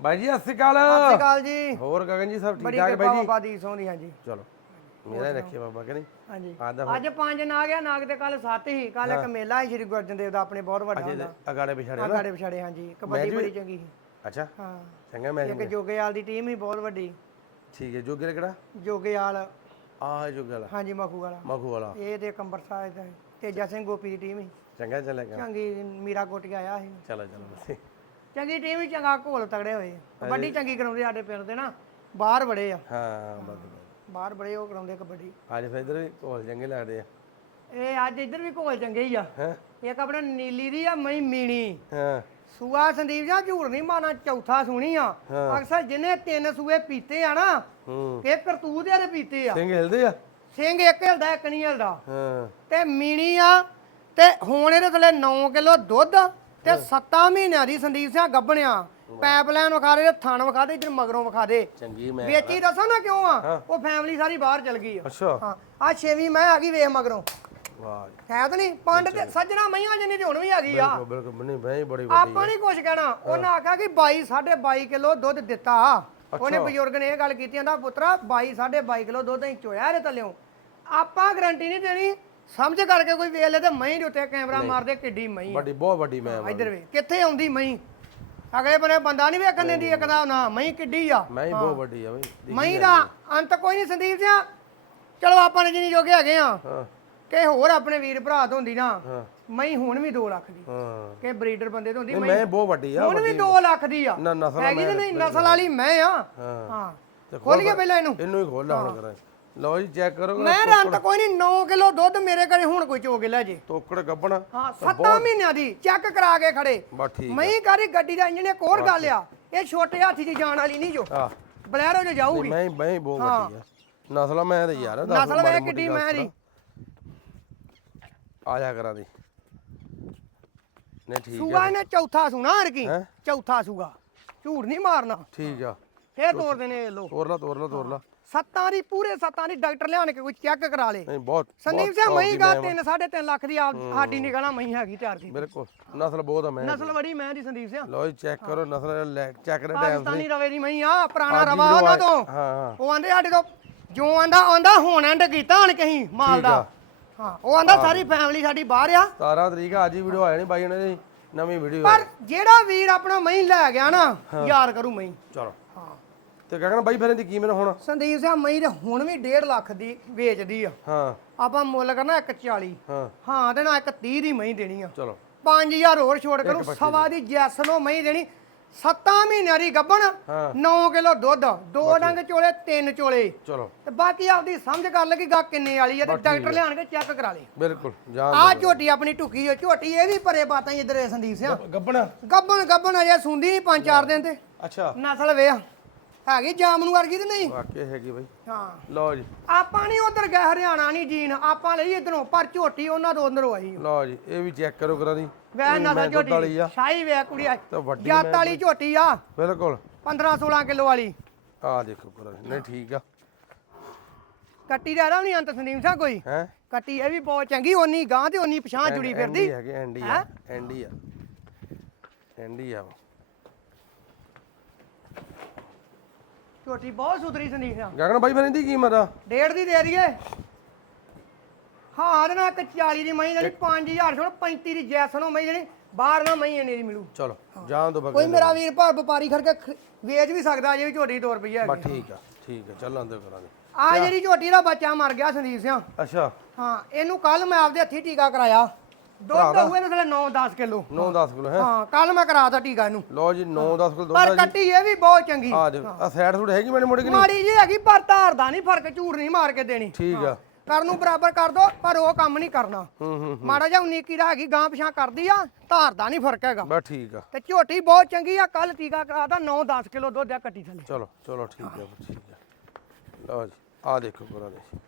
ਬਾਈ ਜੀ ਸਤਿ ਸ਼੍ਰੀ ਅਕਾਲ। ਸਤਿ ਸ਼੍ਰੀ ਅਕਾਲ ਜੀ। ਹੋਰ ਗਗਨ ਜੀ ਸਭ ਠੀਕ ਠਾਕ ਬਾਈ ਜੀ? ਬਾਬਾ ਦੀ ਸੋਹਣੀ ਹਾਂਜੀ। ਚਲੋ ਮੇਰਾ ਹੀ ਰੱਖਿਆ ਬਾਬਾ ਕਿ ਨਹੀਂ ਹਾਂਜੀ ਅੱਜ ਪੰਜ ਨਾਗ ਆ ਨਾਗ ਤੇ ਕੱਲ ਸੱਤ ਹੀ ਕੱਲ ਇੱਕ ਮੇਲਾ ਸੀ ਸ਼੍ਰੀ ਗੁਰੂ ਅਰਜਨ ਦੇਵ ਦਾ ਆਪਣੇ ਬਹੁਤ ਵੱਡਾ ਹੁੰਦਾ। ਅਗਾੜੇ ਪਿਛਾੜੇ ਨਾ ਆਗਾੜੇ ਵਿਛਾੜੇ ਹਾਂਜੀ। ਕਬੱਡੀ ਬੜੀ ਚੰਗੀ ਸੀ। ਅੱਛਾ। ਹਾਂ। ਚੰਗਾ ਮੈਚ ਇੱਕ ਜੋਗੇਵਾਲ ਦੀ ਟੀਮ ਹੀ ਬਹੁਤ ਵੱਡੀ। ਠੀਕ ਹੈ ਜੋਗੇ ਦਾ ਕਿਹੜਾ? ਜੋਗੇਵਾਲ। ਆਹ ਜੋਗੇ ਵਾਲਾ ਹਾਂਜੀ ਮਖੂ ਵਾਲਾ। ਮਖੂ ਵਾਲਾ। ਇਹ ਤੇ ਕੰਬਰ ਸਾਹਿਬ ਦਾ ਤੇਜਾ ਸਿੰਘ ਗੋਪੀ ਦੀ ਟੀਮ ਹੀ ਚੰਗਾ ਚੱਲੇਗਾ ਚੰਗੀ ਮੀਰਾ ਕੋਟੀ ਆਇਆ ਸੀ। ਚਲੋ ਚਲੋ। ਚੰਗੀ ਟੀਮ ਹੀ ਚੰਗਾ ਘੋਲ ਤਗੜੇ ਹੋਏ ਕਬੱਡੀ ਚੰਗੀ ਕਰਾਉਂਦੇ ਸਾਡੇ ਪਿੰਡ ਦੇ ਨਾ ਬਾਹਰ ਬੜੇ ਆ। ਹਾਂ ਬਸ ਬਾਹਰ ਬੜੇ ਉਹ ਕਰਾਉਂਦੇ ਕਬੱਡੀ। ਅੱਜ ਫਿਰ ਇਧਰ ਵੀ ਕੋਲ ਚੰਗੇ ਲੱਗਦੇ ਆ। ਇਹ ਅੱਜ ਇੱਧਰ ਵੀ ਘੋਲ ਚੰਗੇ ਹੀ ਆ। ਹੈ? ਇੱਕ ਆਪਣੇ ਨੀਲੀ ਦੀ ਆ ਮਈ ਮੀਣੀ। ਹਾਂ। ਸੂਆ ਸੰਦੀਪ ਜਾਂ ਝੂੜ ਨਹੀਂ ਮਾਨਾ ਚੌਥਾ ਸੁਣੀ ਆ। ਅਕਸਰ ਜਿਹਨੇ ਤਿੰਨ ਸੂਏ ਪੀਤੇ ਆ ਨਾ ਹੂੰ। ਇਹ ਕਰਤੂਤ ਦੇ ਪੀਤੇ ਆ। ਸਿੰਘ ਹਿਲਦੇ ਆ? ਸਿੰਘ ਇੱਕ ਹਿਲਦਾ ਇੱਕ ਨਹੀਂ ਹਿਲਦਾ। ਹਾਂ। ਤੇ ਮੀਣੀ ਆ ਤੇ ਹੁਣ ਇਹਦੇ ਥੱਲੇ 9 ਕਿਲੋ ਦੁੱਧ ਤੇ 7 ਮਹੀਨਿਆਂ ਦੀ ਸੰਦੀਪ ਸਿੰਘ ਗੱਬਣਿਆ। ਪਾਈਪਲਾਈਨ ਵਿਖਾ ਦੇ ਥਣ ਵਿਖਾ ਦੇ ਇਧਰ ਮਗਰੋਂ ਵਿਖਾ ਦੇ। ਚੰਗੀ ਮੈਂ ਵੇਚੀ ਦੱਸਾਂ ਨਾ ਕਿਉਂ ਆ? ਉਹ ਫੈਮਿਲੀ ਸਾਰੀ ਬਾਹਰ ਚਲ ਗਈ ਆ। ਅੱਛਾ। ਹਾਂ ਆ ਛੇਵੀਂ ਮੈਂ ਆ ਗਈ ਵੇਖ ਮਗਰੋਂ। ਵਾਹ। ਹੈ ਤਾਂ ਨਹੀਂ ਪੰਡ ਤੇ ਸੱਜਣਾ ਮਈਆਂ ਜਿੰਨੀ ਤੇ ਹੁਣ ਵੀ ਆ ਗਈ ਆ। ਬਿਲਕੁਲ ਨਹੀਂ ਬਈ ਬੜੀ ਵੱਡੀ ਆਪਾਂ ਨਹੀਂ ਕੁਝ ਕਹਿਣਾ ਉਹਨਾਂ ਆਖਿਆ ਕਿ 22 22.5 ਕਿਲੋ ਦੁੱਧ ਦਿੱਤਾ। ਉਹਨੇ ਬਜ਼ੁਰਗ ਨੇ ਇਹ ਗੱਲ ਕੀਤੀ ਆਂਦਾ ਪੁੱਤਰਾ 22 22.5 ਕਿਲੋ ਦੁੱਧ ਹੀ ਚੋਇਆ ਇਹਦੇ ਥੱਲਿਓਂ ਆਪਾਂ ਗਰੰਟੀ ਨਹੀਂ ਦੇਣੀ ਸਮਝ ਕਰਕੇ ਕੋਈ ਵੇਖ ਲੈ ਤੇ ਮਹੀਂ ਦੇ ਉੱਤੇ ਕੈਮਰਾ ਮਾਰਦੇ ਕਿੱਡੀ ਮਹੀਂ। ਵੱਡੀ ਬਹੁਤ ਵੱਡੀ ਮੈਂ ਇੱਧਰ ਵੇ ਕਿੱਥੇ ਆਉਂਦੀ ਮਹੀਂ? ਅਗਲੇ ਬੰਨੇ ਬੰਦਾ ਨਹੀਂ ਵੇਖਣ ਦਿੰਦੀ ਇੱਕ ਦਾ ਨਾ ਮਹੀਂ ਕਿੱਡੀ ਆ। ਮੈਂ ਹੀ। ਬਹੁਤ ਵੱਡੀ ਆ ਬਈ ਮਹੀਂ ਦਾ ਅੰਤ ਕੋਈ ਨਹੀਂ ਸੰਦੀਪ ਸਿੰਘ। ਚਲੋ ਆਪਾਂ ਨੇ ਜਿੰਨੀ ਜੋਗੇ ਹੈਗੇ ਆ। ਹਾਂ। ਕਿ ਹੋਰ ਆਪਣੇ ਵੀਰ ਭਰਾ ਤੋਂ ਹੁੰਦੀ ਨਾ ਹਾਂ। ਮਹੀਂ ਹੁਣ ਵੀ 2 ਲੱਖ ਦੀ। ਹਾਂ। ਕਿ ਬਰੀਡਰ ਬੰਦੇ ਤੋਂ ਹੁੰਦੀ ਨਹੀਂ ਮੈਂ ਬਹੁਤ ਵੱਡੀ ਆ ਹੁਣ ਵੀ 2 ਲੱਖ ਦੀ ਆ। ਨਾ ਨਸਲ ਹੈਗੀ ਤੇ ਨਹੀਂ ਨਸਲ ਵਾਲੀ ਮੈਂ ਆ। ਹਾਂ। ਹਾਂ। ਤੇ ਖੋਲੀਏ ਪਹਿਲਾਂ ਇਹਨੂੰ। ਇਹਨੂੰ ਹੀ ਖੋਲ ਲਾ ਹੁਣ ਕਰਾਂ। ਲਓ ਜੀ ਚੈੱਕ ਕਰੋ ਮੈਂ ਰੰਤ ਕੋਈ ਨਹੀਂ 9 ਕਿਲੋ ਦੁੱਧ ਮੇਰੇ ਘਰੇ ਹੁਣ ਕੋਈ ਚੋਗ ਲੈ ਜੇ। ਤੋਕੜ ਗੱਬਣਾ। ਹਾਂ 7 ਮਹੀਨਿਆਂ ਦੀ ਚੈੱਕ ਕਰਾ ਕੇ ਖੜੇ। ਬਸ ਠੀਕ ਮੈਂ ਕਰੀ ਗੱਡੀ ਦਾ ਇੰਜਨ ਇੱਕ ਹੋਰ ਗੱਲ ਆ ਇਹ ਛੋਟੇ ਹਾਥੀ 'ਚ ਜਾਣ ਵਾਲੀ ਨਹੀਂ ਜੋ। ਆ ਬਲੈਰੋ 'ਚ ਜਾਊਗੀ। ਮੈਂ ਹੀ ਮੈਂ ਹੀ। ਬਹੁਤ ਵੱਡੀ ਆ ਨਸਲ ਮੈਂ ਤੇ ਯਾਰ ਨਸਲ ਵੇ ਕਿੱਡੀ ਮੈਂ ਦੀ ਆ ਜਾ ਕਰਾਂ ਦੀ। ਨਹੀਂ ਠੀਕ ਸੂਆ ਇਹਨੇ ਚੌਥਾ ਸੁਣਾ ਹਰ ਕੀ? ਹੈਂ? ਚੌਥਾ ਸੂਗਾ। ਝੂਠ ਨਹੀਂ ਮਾਰਨਾ। ਠੀਕ ਆ। ਫੇਰ ਤੋੜ ਦੇਣੇ ਲੋ। ਤੋਰ ਲਾ ਤੋਰ ਲਾ ਤੋਰ ਲਾ। ਸੱਤਾਂ ਦੀ ਪੂਰੇ ਸੱਤਾਂ ਦੀ ਡਾਕਟਰ ਲਿਆਣ ਕੇ ਕੋਈ ਚੈੱਕ ਕਰਾ ਲੇ। ਨਹੀਂ ਬਹੁਤ ਸੰਦੀਪ ਸਿੰਘ ਦੀ ਗਾ ਮੈਂ 3 3.5 ਲੱਖ ਦੀ ਆਪ ਸਾਡੀ ਨਿਗਾਹ ਮਹੀਂ ਹੈਗੀ ਤਿਆਰ ਕੀਤੀ। ਬਿਲਕੁਲ ਨਸਲ ਬਹੁਤ ਆ ਮੈਂ ਨਸਲ ਬੜੀ ਮੈਂ ਦੀ ਸੰਦੀਪ ਸਿੰਘ ਜੀ ਚੈੱਕ ਕਰੋ ਨਸਲ ਲੈ ਚੈੱਕ ਦੇ ਟਾਈਮ ਪਾਕਿਸਤਾਨੀ ਰਵੇ ਦੀ ਮਹੀਂ ਆ ਪੁਰਾਣਾ ਰਵਾ ਉਹਨਾਂ ਤੋਂ। ਹਾਂ ਉਹ ਆਂਦੇ ਸਾਡੇ ਤੋਂ ਜੋ ਆਂਦਾ ਆਂਦਾ ਹੁਣ ਐਂਡ ਕੀਤਾ ਹਣ ਕਹੀਂ ਮਾਲ ਦਾ। ਹਾਂ ਉਹ ਆਂਦਾ ਸਾਰੀ ਫੈਮਿਲੀ ਸਾਡੀ ਬਾਹਰ ਆ। 17 ਤਰੀਕ ਆ, ਹੀ ਵੀਡੀਓ ਆਇਆ ਨਹੀਂ ਬਾਈ ਇਹਨਾਂ ਦੀ ਨਵੀਂ ਵੀਡੀਓ ਪਰ ਜਿਹੜਾ ਵੀਰ ਆਪਣਾ ਮਹੀਂ ਲੈ ਗਿਆ ਨਾ ਯਾਰ ਕਰੂ ਮਹੀਂ। ਚਲੋ। ਹਾਂ। ਤੇ ਕਹਿੰਦਾ ਬਾਈ ਫਿਰ ਇਹਦੀ ਕੀਮਤ ਹੁਣ? ਸੰਦੀਪ ਸਿੰਘ ਮਹੀਂ ਤੇ ਹੁਣ ਵੀ 1.5 ਲੱਖ ਦੀ ਵੇਚਦੀ ਆ। ਹਾਂ। ਆਪਾਂ ਮੁੱਲ ਕਰਨਾ 140 ਹਾਂ। ਹਾਂ ਨਾ 130 ਦੀ ਮਹੀਂ ਦੇਣੀ ਆ। ਚਲੋ। 5000 ਹੋਰ ਛੋੜ ਕਰੂੰ ਸਵਾ ਦੀ। ਜੈਸ ਨੂੰ ਮਹੀਂ ਦੇਣੀ। 7 ਮਹੀਨਿਆਂ ਦੀ ਗੱਬਣ ਹਾਂ। 9 ਕਿਲੋ ਦੁੱਧ ਦੋ ਡੰਗ ਚੋਲੇ ਤਿੰਨ ਚੋਲੇ। ਚਲੋ। ਤੇ ਬਾਕੀ ਆਪਦੀ ਸਮਝ ਕਰ ਲਗੀ ਗਾ ਕਿੰਨੇ ਵਾਲੀ ਆ ਤੇ ਡਾਕਟਰ ਲਿਆਣ ਕੇ ਚੈੱਕ ਕਰਾ ਲੇ। ਬਿਲਕੁਲ ਜਾਨ ਆ ਝੋਟੀ ਆਪਣੀ ਟੁੱਕੀ ਹੋ ਝੋਟੀ ਇਹ ਵੀ ਪਰੇ ਬਾਤਾਂ ਇਧਰ ਸੰਦੀਪ ਸਿੰਘ ਗੱਬਣਾ? ਗੱਬਣ ਗੱਬਣ ਅਜੇ ਸੁੰਦੀ ਨਹੀਂ ਪੰਜ ਚਾਰ ਦਿਨ ਤੇ। ਅੱਛਾ। ਨਸਲ ਵੇ ਹੈਗੀ ਜਾਮਨੂ ਵਰਗੀ ਤੇ ਨਹੀਂ? ਵਾਕਿਆ ਹੈਗੀ ਬਾਈ। ਹਾਂ। ਲਓ ਜੀ। ਆਪਾਂ ਨਹੀਂ ਉਧਰ ਗਏ ਹਰਿਆਣਾ ਨਹੀਂ ਜੀਨ। ਆਪਾਂ ਲਈ ਇਧਰੋਂ ਪਰ ਝੋਟੀ ਉਹਨਾਂ ਤੋਂ ਅੰਦਰੋਂ ਆਈ ਲਓ ਜੀ ਇਹ ਵੀ ਚੈੱਕ ਕਰੋ ਕਰਾਂ ਦੀ। ਵੈ ਵਾਲੀ ਝੋਟੀ ਸ਼ਾਹੀ ਵੇ ਕੁੜੀ ਆ। ਜੱਤ ਵਾਲੀ ਝੋਟੀ ਆ। ਬਿਲਕੁਲ। 15 16 ਕਿਲੋ ਵਾਲੀ। ਆ ਦੇਖੋ ਕਰਾਂ। ਨਹੀਂ ਠੀਕ ਆ। ਕੱਟੀ ਦਾ ਵੀ ਨਹੀਂ ਅੰਤ ਸੰਦੀਪ ਸਿੰਘ ਕੋਈ। ਹੈ? ਕੱਟੀ ਇਹ ਵੀ ਬਹੁਤ ਚੰਗੀ ਓਨੀ ਗਾਂ ਤੇ ਓਨੀ ਪਛਾਂ ਜੁੜੀ ਫਿਰਦੀ। ਹੈਗੇ ਐਂਡੀ ਆ। ਐਂਡੀ ਆ। ਐਂਡੀ ਆ ਝੋਟੀ ਬਹੁਤ ਸੁਧਰੀ ਸੰਦੀਪ ਸਿੰਘ ਗਗਨ ਬਾਈ ਫਿਰ ਇਹਦੀ ਕੀਮਤ ਆ ਡੇਢ ਦੀ ਦੇ ਦਈਏ। ਹਾਂ ਨਾਲ ਇੱਕ 40 ਦੀ ਮਹੀਂ ਜਿਹੜੀ 5000 ਛੋੜ 35 ਦੀ ਜੈਸਨੋਂ ਮਹੀਂ ਜਿਹੜੀ ਬਾਹਰ ਨਾ ਇੰਨੀ ਦੀ ਮਿਲੂ। ਚਲੋ ਜਾਣ ਦੋ ਕੋਈ ਬਗਲ ਮੇਰਾ ਵੀਰ ਭਾ ਵਪਾਰੀ ਖ- ਵੇਚ ਵੀ ਸਕਦਾ ਜੇ ਵੀ ਝੋਟੀ 2 ਰੁਪਈਆ ਬਸ ਠੀਕ ਆ ਠੀਕ ਆ ਚੱਲਾਂ ਦੇ ਕਰਾਂ ਦੀ ਆ ਜਿਹੜੀ ਝੋਟੀ ਦਾ ਬੱਚਾ ਮਰ ਗਿਆ ਸੰਦੀਪ ਸਿੰਘ ਅੱਛਾ। ਹਾਂ ਇਹਨੂੰ ਕੱਲ ਮੈਂ ਆਪਦੇ ਹੱਥੀ ਟੀਕਾ ਕਰਾਇਆ। ਦੁੱਧ ਹੋਏ ਨੇ ਥਲੇ 9-10 ਕਿਲੋ। 9-10 ਕਿਲੋ ਹੈ? ਹਾਂ ਕੱਲ ਮੈਂ ਕਰਾਤਾ ਟੀਕਾ ਇਹਨੂੰ। ਲਓ ਜੀ 9-10 ਕਿਲੋ ਪਰ ਦੁੱਧ ਆ ਜੀ। ਕੱਟੀ ਇਹ ਵੀ ਬਹੁਤ ਚੰਗੀ। ਆ ਦੇ ਆ ਸਾਈਡ ਥੋੜੀ ਹੈਗੀ ਮੈਨੂੰ ਮੁੜ ਕੇ ਨਹੀਂ? ਮਾੜੀ ਜੀ ਹੈਗੀ ਪਰ ਧਾਰਦਾ ਨਹੀਂ ਫ਼ਰਕ ਝੂੜ ਨਹੀਂ ਮਾਰ ਕੇ ਦੇਣੀ। ਠੀਕ ਆ। ਕਰਨ ਨੂੰ ਬਰਾਬਰ ਕਰ ਦੋ ਪਰ ਉਹ ਕੰਮ ਨਹੀਂ ਕਰਨਾ। ਹੂੰ ਹੂੰ ਮਾੜਾ ਜਿਹਾ 19 ਕੀ ਦਾ ਹੈਗੀ ਗਾਂ ਪਿਛਾਂ ਕਰਦੀ ਆ ਧਾਰਦਾ ਨਹੀਂ ਫ਼ਰਕ ਹੈਗਾ। ਬਸ ਠੀਕ ਆ। ਤੇ ਝੋਟੀ ਬਹੁਤ ਚੰਗੀ ਆ ਕੱਲ ਟੀਕਾ ਕਰਾਤਾ 9-10 ਕਿਲੋ ਦੁੱਧ ਆ ਕੱਟੀ ਥੱਲੇ। ਚਲੋ ਚਲੋ ਠੀਕ ਆ ਫਿਰ, ਠੀਕ ਆ। ਲਓ ਜੀ ਆ ਦੇਖੋ ਕਰਾਂ ਦੇ।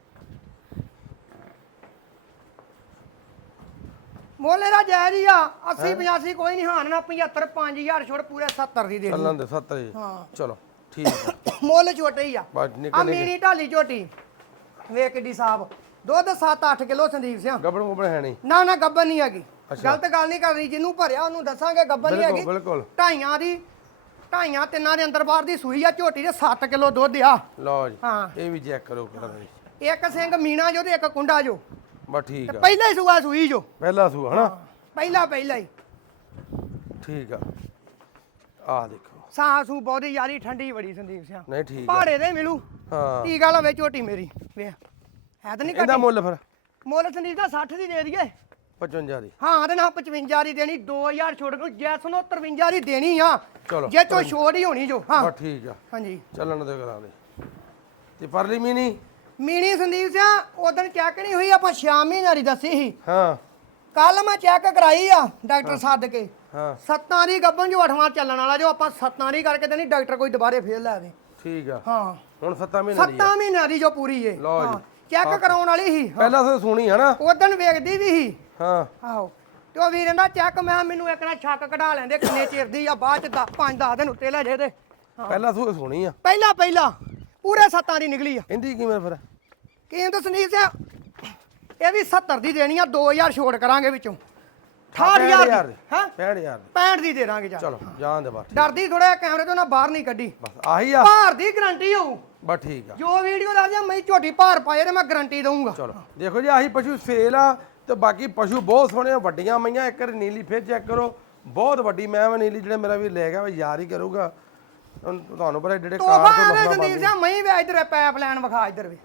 ਮੋਲੇ ਦਾ ਜਾਇਜ਼ ਹੀ ਆ 80 85 ਕੋਈ ਨਹੀਂ ਹਾਨ ਨਾ 75 5000 ਛੋੜ ਪੂਰੇ 70 ਦੀ ਦੇ। ਚੱਲਾਂ ਦੇ 70 ਜੀ ਹਾਂ। ਚਲੋ ਠੀਕ ਆ। ਮੁੱਲ ਛੋਟੇ ਹੀ ਆ। ਬਸ ਨਿਕਲ ਮੀਣੀ ਢਾਲੀ ਝੋਟੀ ਵੇਖ ਕਿੱਡੀ ਸਾਹਿਬ ਦੁੱਧ 7-8 ਕਿਲੋ ਸੰਦੀਪ ਸਿੰਘ ਗੱਬੜ ਗੁਬੜ ਹੈ ਨਹੀਂ। ਨਾ ਨਾ ਗੱਬਨ ਨਹੀਂ ਹੈਗੀ। ਗਲਤ ਗੱਲ ਨਹੀਂ ਕਰਨੀ ਜਿਹਨੂੰ ਭਰਿਆ ਉਹਨੂੰ ਦੱਸਾਂਗੇ ਗੱਬਨ ਨਹੀਂ ਹੈਗੀ। ਬਿਲਕੁਲ। ਢਾਈਆਂ ਦੀ ਢਾਈਆਂ ਤਿੰਨਾਂ ਦੇ ਅੰਦਰ ਬਾਹਰ ਦੀ ਸੂਈ ਆ ਝੋਟੀ ਦੇ 7 ਕਿਲੋ ਦੁੱਧ ਆ। ਲਓ ਜੀ ਹਾਂ। ਇਹ ਵੀ ਚੈੱਕ ਕਰੋ ਕਰਾਂ। ਇੱਕ ਸਿੰਘ ਮੀਨਾ ਜੋ ਤੇ ਇੱਕ ਕੁੰਡਾ ਜੋ। ਬਸ ਠੀਕ ਤੇ ਆ। ਪਹਿਲਾ ਹੀ ਸੂਆ ਸੂਈ ਜੋ। ਪਹਿਲਾ ਸੂ ਹਨਾ? ਪਹਿਲਾ ਪਹਿਲਾ ਹੀ। ਠੀਕ ਆ। ਆ ਦੇਖੋ। ਸਾਹ ਸੂ ਬਹੁਤੀ ਯਾਰੀ ਠੰਡੀ ਬੜੀ ਸੰਦੀਪ ਸਿਆ। ਨਹੀਂ ਠੀਕ ਆ। ਪਹਾੜੇ ਦੇ ਮਿਲੂ। ਹਾਂ। ਕੀ ਗੱਲ ਹੋਵੇ ਝੋਟੀ ਮੇਰੀ। ਵੇ ਹੈ ਤਾਂ ਨਹੀਂ ਇਹਦਾ ਘਟੀ ਮੁੱਲ ਫਿਰ? ਮੁੱਲ ਸੰਦੀਪ ਦਾ 60 ਦੀ ਦੇ ਦਈਏ। 55 ਦੀ। ਹਾਂ ਤੇ ਨਾ 55 ਦੀ ਦੇਣੀ 2000 ਛੋੜ ਕੇ ਜੈਸ ਨੂੰ 53 ਦੀ ਦੇਣੀ ਆ। ਚਲੋ, ਜੇ ਚੋ ਛੋੜ ਹੀ ਹੋਣੀ ਜੋ ਹਾਂ। ਠੀਕ ਆ। ਹਾਂਜੀ। ਚੱਲਣ ਦੇ ਕਰਾਂ ਦੇ। ਤੇ ਪਰਲੀ ਮੀਨੀ? ਮੀਣੀ ਸੰਦੀਪ ਸਿਆ ਉਦੋਂ ਚੈੱਕ ਨਹੀਂ ਹੋਈ ਆਪਾਂ 6 ਮਹੀਨਿਆਂ ਦੀ ਦੱਸੀ ਸੀ। ਹਾਂ। ਕੱਲ ਮੈਂ ਚੈੱਕ ਕਰਾਈ ਆ ਡਾਕਟਰ ਸੱਦ ਕੇ। ਹਾਂ। ਸੱਤਾਂ ਦੀ ਗੱਬਨ ਜੋ ਅਠਵਾਂ ਚੱਲਣ ਵਾਲਾ ਜੋ ਆਪਾਂ ਸੱਤਾਂ ਦੀ ਕਰਕੇ ਦੇਣੀ ਡਾਕਟਰ ਕੋਈ ਦੁਬਾਰੇ ਫੇਰ ਲੈ ਦੇ ਠੀਕ ਆ। ਹਾਂ। ਹੁਣ 7 ਮਹੀਨੇ ਦੀ ਆ। ਸੱਤਾਂ ਮਹੀਨਿਆਂ ਦੀ ਜੋ ਪੂਰੀ ਏ। ਲਓ ਜੀ। ਚੈੱਕ ਕਰਾਉਣ ਵਾਲੀ ਸੀ। ਪਹਿਲਾਂ ਸੇ ਸੁਣੀ ਹਨਾ ਉਦੋਂ ਵੇਖਦੀ ਵੀ ਸੀ। ਹਾਂ। ਆਹੋ। ਤੇ ਉਹ ਵੀਰ ਕਹਿੰਦਾ ਚੱਕ ਮੈਂ ਕਿਹਾ ਮੈਨੂੰ ਇੱਕ ਨਾ ਛੱਕ ਕਢਾ ਲੈਂਦੇ ਕਿੰਨੇ ਚਿਰ ਦੀ ਆ ਬਾਅਦ ਚ 5 10 ਦਿਨ ਉੱਤੇ ਲੈ ਜੇ ਤੇ। ਪਹਿਲਾਂ ਸੁਣੀ ਆ। ਪਹਿਲਾ ਪਹਿਲਾ। ਪੂਰੇ ਸੱਤਾਂ ਦੀ ਨਿਕਲੀ ਆ। ਇਹਦੀ ਕਿਵੇਂ ਫਿਰ? ਕੀ ਤਾਂ ਸੁਨੀਲ ਸਿੰਘ ਇਹ ਵੀ 70 ਦੀ ਦੇਣੀ ਆ 2000 ਛੋੜ ਕਰਾਂਗੇ ਵਿੱਚੋਂ। 68000 ਹਜ਼ਾਰ ਦੀ। ਹਾਂ? 65000 ਦੀ। 65 ਦੀ ਦੇ ਦਾਂਗੇ ਜਾ ਚਲੋ ਜਾਣ ਦੇ ਬਸ ਡਰਦੀ ਥੋੜਾ ਕੈਮਰੇ ਤੋਂ ਨਾ ਬਾਹਰ ਨਹੀਂ ਕੱਢੀ। ਬਸ ਆਹੀ ਆ। ਭਾਰ ਦੀ ਗਰੰਟੀ ਹੋਊ। ਬਸ ਠੀਕ ਆ। ਜੋ ਵੀਡੀਓ ਦੱਸ ਦਿਆਂ ਮੈਂ ਝੋਟੀ ਭਾਰ ਪਾਏ ਤੇ ਮੈਂ ਗਰੰਟੀ ਦਊਂਗਾ। ਚਲੋ ਦੇਖੋ ਜੀ ਆਹੀ ਪਸ਼ੂ ਸੇਲ ਆ ਤੇ ਬਾਕੀ ਪਸ਼ੂ ਬਹੁਤ ਸੋਹਣੇ ਵੱਡੀਆਂ ਮਈਆਂ ਇੱਕ ਨੀਲੀ ਫੇਰ ਚੈੱਕ ਕਰੋ। ਬਹੁਤ ਵੱਡੀ ਮੈਂ ਵਾ ਨੀਲੀ ਜਿਹੜੇ ਮੇਰਾ ਵੀ ਲੈ ਗਿਆ ਵੀ ਯਾਰ ਹੀ ਕਰੂਗਾ। ਤੁਹਾਨੂੰ ਪਤਾ ਜਿਹੜੇ ਕਾਰ ਤੋਂ ਸਿੰਘ ਮੈਂ ਵੀ ਇਧਰ ਪਾਈਪ ਲਾਈਨ ਵਿਖਾ ਇਧਰ ਵੀ।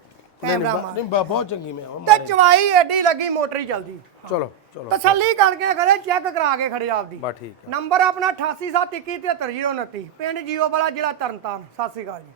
ਕੈਮਰਾ ਮਾਰ। ਨਹੀਂ ਬਾ- ਬਹੁਤ ਚੰਗੀ ਮੈਂ ਆ। ਤੇ ਚਵਾਈ ਐਡੀ ਲੱਗੀ ਮੋਟਰ ਹੀ ਚੱਲਦੀ। ਚਲੋ ਚਲੋ ਤਸੱਲੀ ਕਰਕੇ ਖੜੇ ਚੈੱਕ ਕਰਾ ਕੇ ਖੜੇ ਆਪਦੀ। ਬਸ ਠੀਕ ਨੰਬਰ ਆਪਣਾ 8871233029 ਪਿੰਡ ਜੀਓ ਵਾਲਾ ਜ਼ਿਲ੍ਹਾ ਤਰਨਤਾਰਨ। ਸਤਿ ਸ਼੍ਰੀ ਅਕਾਲ ਜੀ।